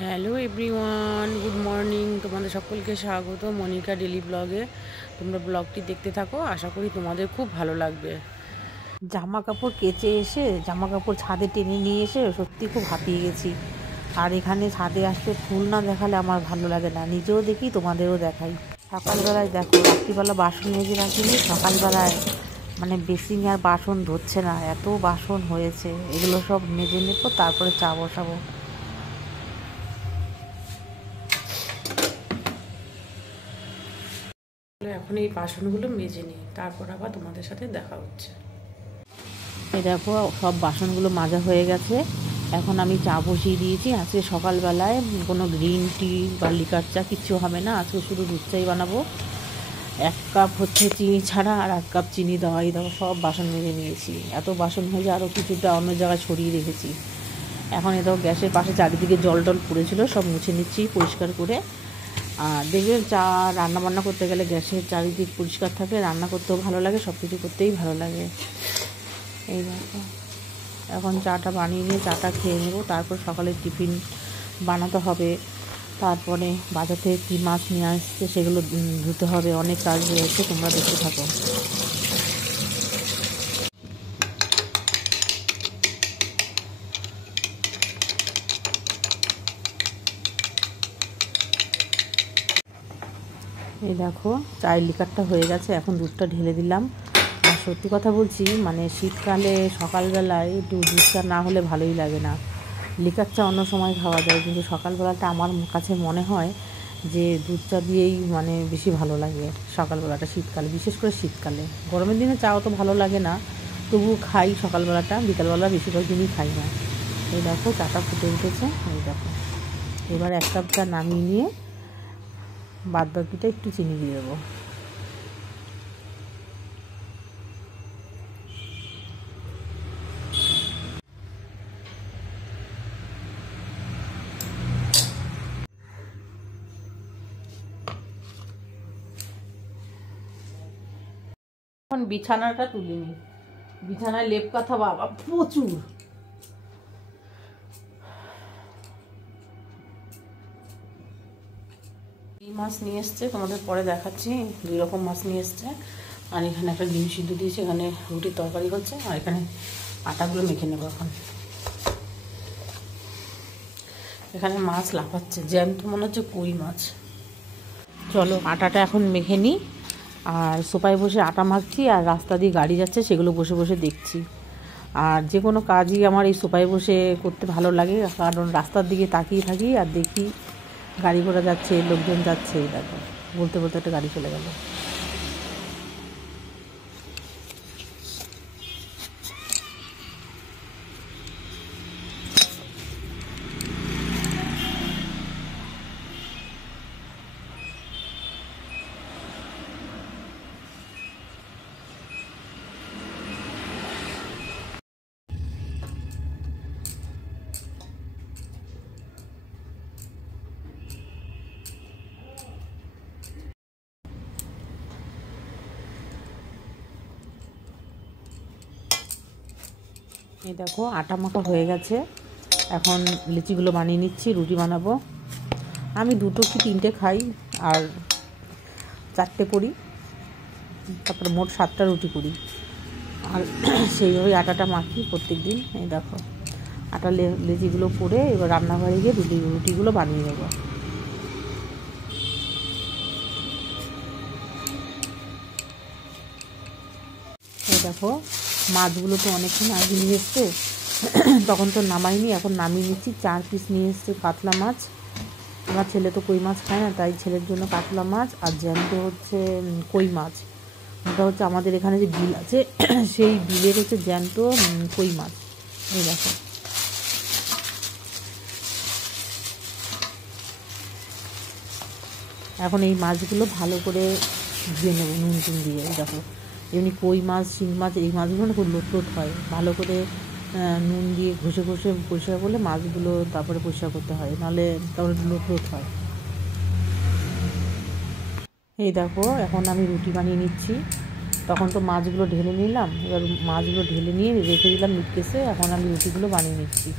Hello everyone, good morning. তোমাদের সকলকে স্বাগত মনিকা ডেলি ব্লগে। তোমরা ব্লগটি দেখতে থাকো, আশা করি তোমাদের খুব ভালো লাগবে। জামা কাপড় কেচে এসে জামা কাপড় ছাদে টেনে নিয়ে এসে সত্যি খুব হাঁপিয়ে গেছি। আর এখানে ছাদে আসতে ফুল না দেখালে আমার ভালো লাগে না, নিজেও দেখি তোমাদেরও দেখাই। সকালবেলায় দেখো, রাত্রিবেলা বাসন মেজে রাখিনি, সকালবেলায় মানে বেসিং আর বাসন ধরছে না, এত বাসন হয়েছে। এগুলো সব মেজে নেবো, তারপরে চা বসাবো। এখন এই বাসনগুলো মেজে নিই, তারপর আবার তোমাদের সাথে দেখা হচ্ছে। এই দেখো, সব বাসনগুলো মাজা হয়ে গেছে। এখন আমি চা বসিয়ে দিয়েছি। আজকে সকালবেলায় কোনো গ্রিন টি বা লিকার চা কিচ্ছু হবে না, আজকে শুধু দুধ চাই বানাবো। 1 কাপ হচ্ছে চিনি ছাড়া, আর 1 কাপ চিনি দেওয়াই দাও। সব বাসন মেজে নিয়েছি, এত বাসন হয়ে যায়, আরও কিছুটা অন্য জায়গায় ছড়িয়ে রেখেছি। এখন এটাও গ্যাসের পাশে চারিদিকে জল টল পড়েছিল, সব মুছে নিচ্ছি পরিষ্কার করে। আর দেখবেন, চা রান্নাবান্না করতে গেলে গ্যাসের চারিদিক পরিষ্কার থাকে, রান্না করতেও ভালো লাগে, সব কিছু করতেই ভালো লাগে। এই দেখো, এখন চাটা বানিয়ে নিয়ে চাটা খেয়ে নেব, তারপর সকালের টিফিন বানাতে হবে। তারপরে বাজার থেকে কী মাছ নিয়ে আসছে সেগুলো ধুতে হবে, অনেক কাজ রয়েছে, তোমরা দেখতে থাকো। এই দেখো, চায়ের লিকারটা হয়ে গেছে, এখন দুধটা ঢেলে দিলাম। আর সত্যি কথা বলছি, মানে শীতকালে সকালবেলায় একটু দুধটা না হলে ভালোই লাগে না। লিকার চা অন্য সময় খাওয়া যায়, কিন্তু সকালবেলাটা আমার কাছে মনে হয় যে দুধ চা দিয়েই মানে বেশি ভালো লাগে সকালবেলাটা, শীতকালে, বিশেষ করে শীতকালে। গরমের দিনে চাও তো ভালো লাগে না, তবুও খাই সকালবেলাটা, বিকালবেলা বেশিরভাগ দিনই খাই না। এই দেখো, চাটা ফুটে উঠেছে। এই দেখো, এবার 1 কাপ চা নামিয়ে নিয়ে বাদ বাকিটা একটু চিনি দিয়ে দেবো। এখন বিছানাটা তুলে নিই, বিছানায় লেপ কাঁথা বাবা প্রচুর। এই মাছ নিয়ে এসছে, তোমাদের পরে দেখাচ্ছি। 2 রকম মাছ নিয়ে এসছে। আর এখানে একটা ডিম সিদ্ধ দিয়েছে, এখানে রুটির তরকারি হচ্ছে, আর এখানে আটাগুলো মেখে নেবো। এখানে মাছ লাফাচ্ছে, জ্যান্ত মনে হচ্ছে কই মাছ। চলো আটাটা এখন মেখে নিই। আর সোফায় বসে আটা মাখছি, আর রাস্তা দিয়ে গাড়ি যাচ্ছে সেগুলো বসে বসে দেখছি। আর যে কোনো কাজই আমার এই সোফায় বসে করতে ভালো লাগে, কারণ রাস্তার দিকে তাকিয়ে থাকি আর দেখি গাড়ি ঘোড়া যাচ্ছে, লোকজন যাচ্ছে। এই দেখো, বলতে বলতে একটা গাড়ি চলে গেল। এই দেখো, আটা মাখা হয়ে গেছে। এখন লিচিগুলো বানিয়ে নিচ্ছি, রুটি বানাবো। আমি 2 কি 3টে খাই, আর 4টে করি, তারপরে মোট 7টা রুটি করি। আর সেইভাবেই আটাটা মাখি প্রত্যেক দিন। এই দেখো, আটা লেচিগুলো করে এবার রান্নাঘরে গিয়ে রুটিগুলো বানিয়ে নেব। এই দেখো, মাছগুলো তো অনেকক্ষণ আগে নিয়ে এসছে, তখন তো নামাইনি, এখন নামিয়ে নিচ্ছি। 4 পিস নিয়ে এসছে কাতলা মাছ। আমার ছেলে তো কই মাছ খায় না, তাই ছেলের জন্য কাতলা মাছ, আর জ্যান্ত হচ্ছে কই মাছ। ওটা হচ্ছে আমাদের এখানে যে বিল আছে সেই বিলের হচ্ছে জ্যান্ত কই মাছ। এই দেখো, এখন এই মাছগুলো ভালো করে ধুয়ে নেবো নুন টুন দিয়ে। দেখো, এমনি কই মাছ, শিং মাছ, এই মাছগুলো না খুব লোট হয়, ভালো করে নুন দিয়ে ঘষে ঘষে পরিষ্কার করলে মাছগুলো তারপরে পরিষ্কার করতে হয়, নাহলে তারপরে লোট হয়। এই দেখো, এখন আমি রুটি বানিয়ে নিচ্ছি। তখন তো মাছগুলো ঢেলে নিলাম, এবার মাছগুলো ঢেলে নিয়ে রেখে দিলাম মিটকেসে। এখন আমি রুটিগুলো বানিয়ে নিচ্ছি।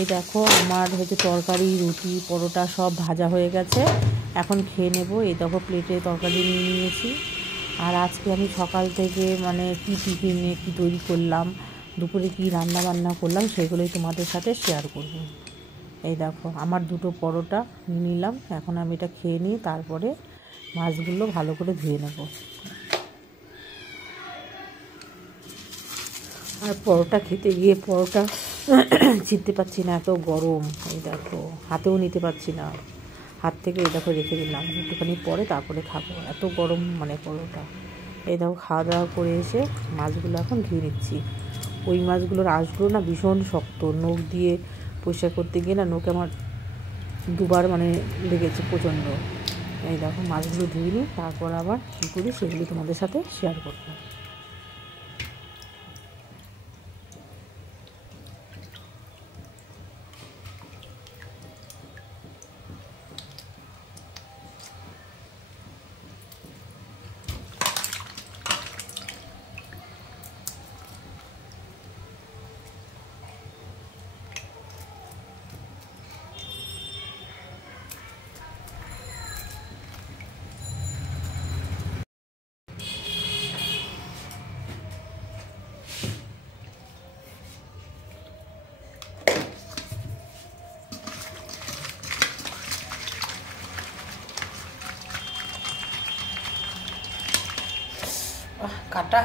এই দেখো আমার হচ্ছে তরকারি, রুটি, পরোটা সব ভাজা হয়ে গেছে। এখন খেয়ে নেব। এই দেখো প্লেটে তরকারি নিয়ে নিয়েছি। আর আজকে আমি সকাল থেকে মানে কি টিফিনে কি তৈরি করলাম, দুপুরে কি রান্না বান্না করলাম, সেগুলোই তোমাদের সাথে শেয়ার করব। এই দেখো আমার দুটো পরোটা নিয়ে নিলাম। এখন আমি এটা খেয়ে নিই, তারপরে মাছগুলো ভালো করে ধুয়ে নেব। আর পরোটা খেতে গিয়ে পরোটা ছিঁড়তে পারছি না, এত গরম। এই দেখো হাতেও নিতে পারছি না, হাত থেকে এই দেখো রেখে দিলাম, একটুখানি পরে তারপরে খাবো, এত গরম মানে পরোটা। এই দেখো খাওয়া দাওয়া করে এসে মাছগুলো এখন ধুয়ে নিচ্ছি। ওই মাছগুলোর আঁশগুলো না ভীষণ শক্ত, নখ দিয়ে পরিষ্কার করতে গিয়ে না নখে আমার দুবার মানে লেগেছে প্রচণ্ড। এই দেখো মাছগুলো ধুয়ে নিই, তারপর আবার কী করি সেগুলি তোমাদের সাথে শেয়ার করবো। কাটা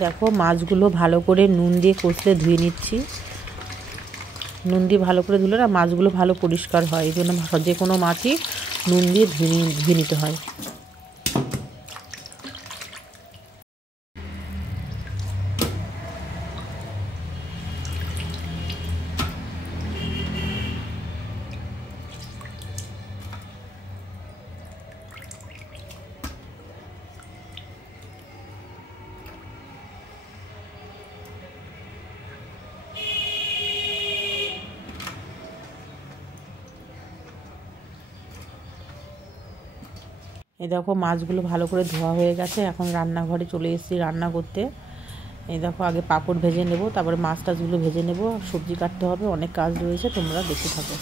দেখো মাছগুলো ভালো করে নুন দিয়ে কষলে ধুয়ে নিচ্ছি। নুন দিয়ে ভালো করে ধুলে না মাছগুলো ভালো পরিষ্কার হয়, এই জন্য যে কোনো মাছই নুন দিয়ে ধুয়ে নিতে হয়। এই দেখো মাছগুলো ভালো করে ধোয়া হয়ে গেছে, এখন রান্নাঘরে চলে এসেছি রান্না করতে। এই দেখো আগে পাঁপড় ভেজে নেব, তারপরে মাছ টাছগুলো ভেজে নেব, সবজি কাটতে হবে, অনেক কাজ রয়েছে, তোমরা দেখতে থাকো।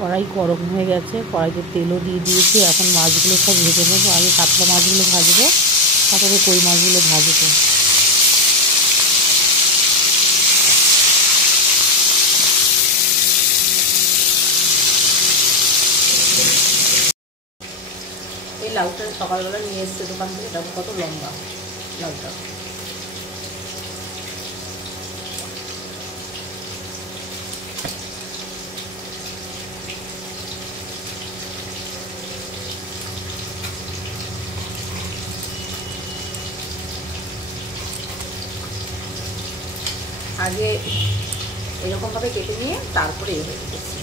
কড়াই গরম হয়ে গেছে, কড়াইতে তেলও দিয়ে দিয়েছি। এখন মাছগুলো সব ভেজে নেবো। আগে কাতলা মাছগুলো ভাজবো, তারপরে কই মাছগুলো ভাজবো। এই লাউটা সকালবেলা নিয়ে এসছে দোকান থেকে, দেখো কত লম্বা লাউটা। আগে এরকমভাবে কেটে নিয়ে তারপরে এ হয়ে গেছে।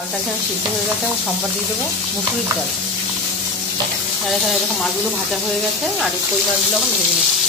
ডালটা এখানে সিদ্ধ হয়ে গেছে, এবং সম্বার দিয়ে দেবো মুসুরির ডাল। আর এখানে এরকম মাছগুলো ভাজা হয়ে গেছে, আর এই কই মাছগুলো এখন ভেজে নিচ্ছি।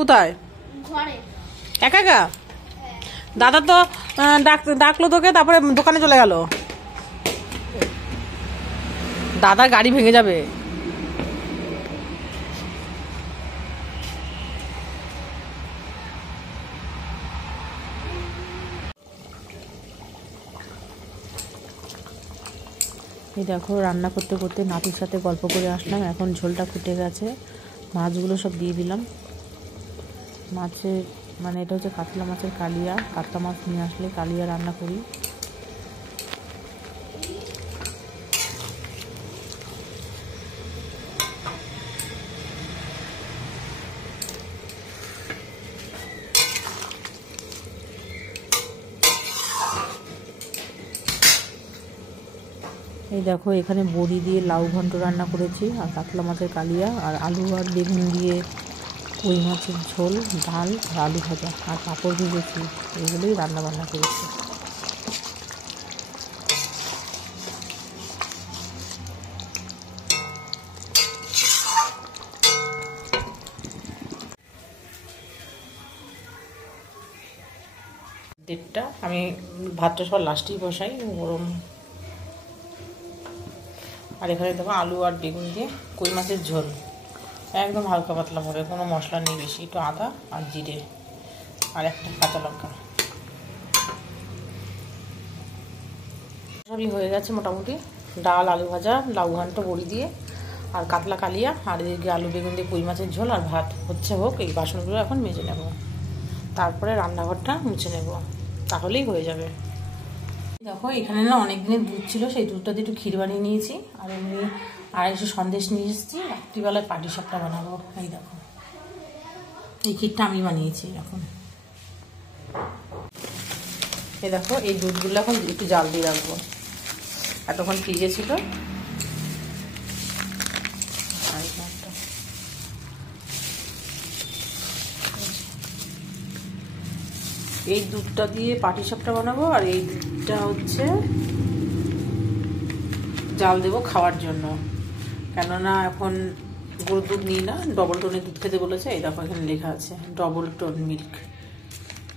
কোথায়? একা একা? দাদা তো ডাকলো তোকে, তারপরে দোকানে চলে গেল। দাদা গাড়ি ভেঙে যাবে। এই দেখো, রান্না করতে করতে নাতির সাথে গল্প করে আসলাম। এখন ঝোলটা ফুটে গেছে, মাছগুলো সব দিয়ে দিলাম। মাছের মানে এটা হচ্ছে কাতলা মাছের কালিয়া। কাতলা মাছ নিয়ে আসলে কালিয়া রান্না করি। এই দেখো, এখানে বড়ি দিয়ে লাউ ঘন্ট রান্না করেছি, আর কাতলা মাছের কালিয়া, আর আলু আর বেগুন দিয়ে কই মাছের ঝোল, ডাল আর আলু ভাজা, আর পাঁপড় ভেজেছি। এগুলোই রান্না বান্না করেছি। দেড়টা, আমি ভাতটা সব লাস্টেই বসাই গরম। আর এখানে দেখো আলু আর বেগুন দিয়ে কই মাছের ঝোল, একদম হালকা পাতলা করে, কোনো মশলা নেই বেশি, একটু আদা আর জিরে আর একটা কাঁচা লঙ্কা। সবই হয়ে গেছে মোটামুটি। ডাল, আলু ভাজা, লাউ ঘন্ট বড়ি দিয়ে, আর কাতলা কালিয়া, আর এদিকে আলু বেগুন দিয়ে কই মাছের ঝোল আর ভাত হচ্ছে। হোক, এই বাসনগুলো এখন মেজে নেব, তারপরে রান্নাঘরটা মুছে নেব, তাহলেই হয়ে যাবে। দেখো, এখানে না অনেক দিনের দুধ ছিল, সেই দুধটা দিয়ে একটু ক্ষীর বানিয়ে নিয়েছি। আর এমনি আড়াইশো সন্দেশ নিয়ে এসেছি, রাত্রিবেলায় পাটিসাপটা বানাবো। এই দেখো, এই ক্ষীরটা আমি বানিয়েছি এখন। এই দেখো, এই দুধগুলো এখন একটু জাল দিয়ে রাখবো, এতক্ষণ ফ্রিজে ছিল। এই দুধটা দিয়ে পাটিসাপটা বানাবো, আর এই দুধটা হচ্ছে জাল দেবো খাওয়ার জন্য, কেননা এখন গরুর দুধ নিই না, ডবল টোনের দুধ খেতে বলেছে। এই দেখো, এখানে লেখা আছে ডবল টোন মিল্ক,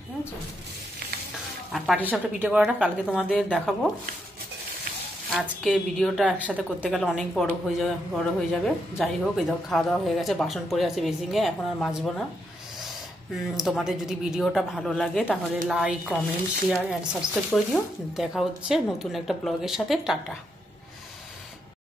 ঠিক আছে। আর পাটিসাপটা পিঠে করাটা কালকে তোমাদের দেখাবো। আজকে ভিডিওটা একসাথে করতে গেলে অনেক বড় হয়ে যাবে। যাই হোক, এই দেখো খাওয়া দাওয়া হয়ে গেছে, বাসন পড়ে আছে বেসিংয়ে, এখন আর মাজবো না। তোমাদের যদি ভিডিওটা ভালো লাগে তাহলে like, comment, share and subscribe করে দিও। দেখা হচ্ছে নতুন একটা ব্লগের সাথে। টাটা।